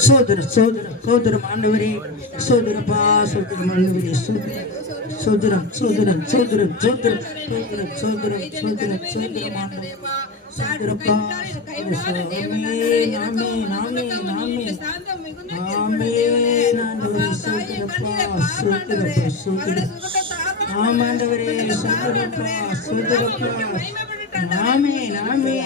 சோதர சோதர சோதரம் ஆண்டவரே சோதரப்பா சோதரம் ஆண்டவரே சோதரம் சோதரம் சோதரம் சோதரம் சோதரம் சோதரம் சோதரம் சோதரம் சோதரம் ஆண்டவரே சோதரப்பா ஆமென் ஆமென் ஆமென் ஆமென் ஆண்டவரே சோதரப்பா சோதரப்பா சோதரம் ஆமாண்டவரே சோதரப்பா சோதரப்பா நாமே நாமே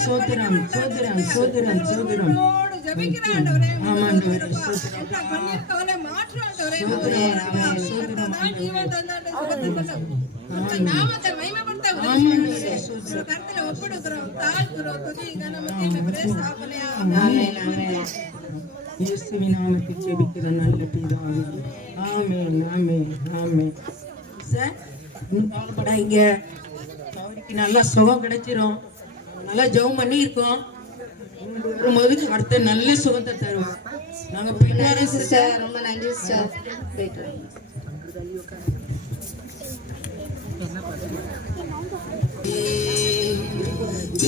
சோத்திரம் சோத்திரம் சோத்திரம் சோத்திரம். நாமத்தை மயமப்படுத்த கருத்துல ஒப்படுகிறோம். தாழ்கிறோம் துதி கனமத்தை இயேசுவி நாமத்தை ஜெபிக்கிற நல்ல பிதாவே. ஆமே ஆமே ஆமே சார் கவலைப்படாதீங்க அவருக்கு நல்லா சுகம் கிடைச்சிரும். நல்லா ஜெபம் பண்ணி இருக்கோம் வரும்போது அடுத்த நல்ல சுகத்தை தரும் நாங்க பின்னாடி சிஸ்டர் ரொம்ப நன்றி சிஸ்டர் போயிட்டு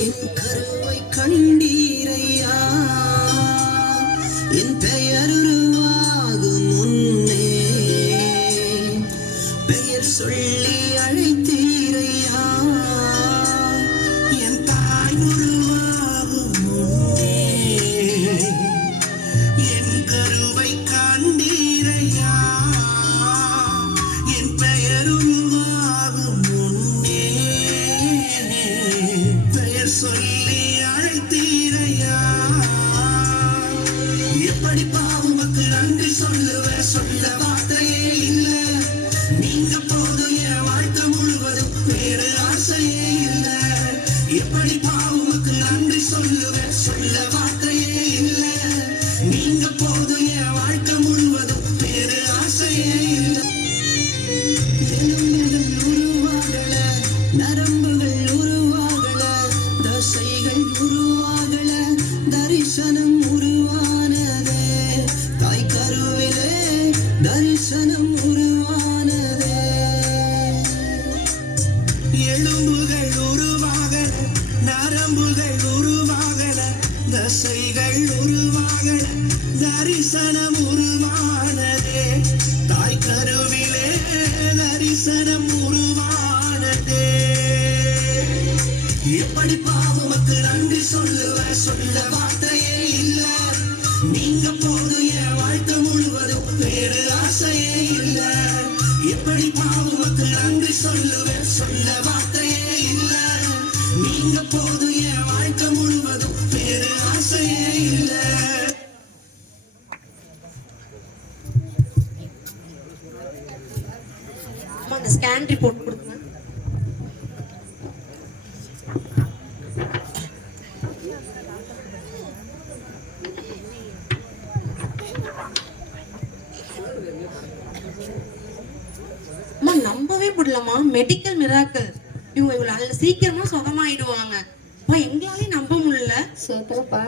என் கருவை கண்டீரையா? என் பெயர் quiero rumbo. தரிசனம் உருவானதே. எலும்புகள் உருவாகல நரம்புகள் உருவாகல தசைகள் உருவாகல தரிசனம் உருவானதே. தாய் கருவிலே தரிசனம் உருவானதே. எப்படி பாவமக்கு நன்றி சொல்லுவ? சொல்ல வார்த்தையே இல்ல. நீங்க போது என் வாழ்க்கை முழுவதும் வேறு ஆசையே இல்ல. எப்படி பாவமக்கு நன்றி சொல்லுவேன்? சொல்ல வார்த்தையே இல்ல. நீங்க போது என் வாழ்க்கை முழுவதும் வேறு ஆசையே இல்ல. அந்த ஸ்கேன் ரிப்போர்ட் கொடுங்க. அம்மா நம்பவே முடியலம்மா மெடிக்கல் மிராக்கல் இவங்க இவ்வளவு சீக்கிரமா சுகமாயிடுவாங்க. அப்பா எங்களாலே நம்ப முடியல. சூப்பரப்பா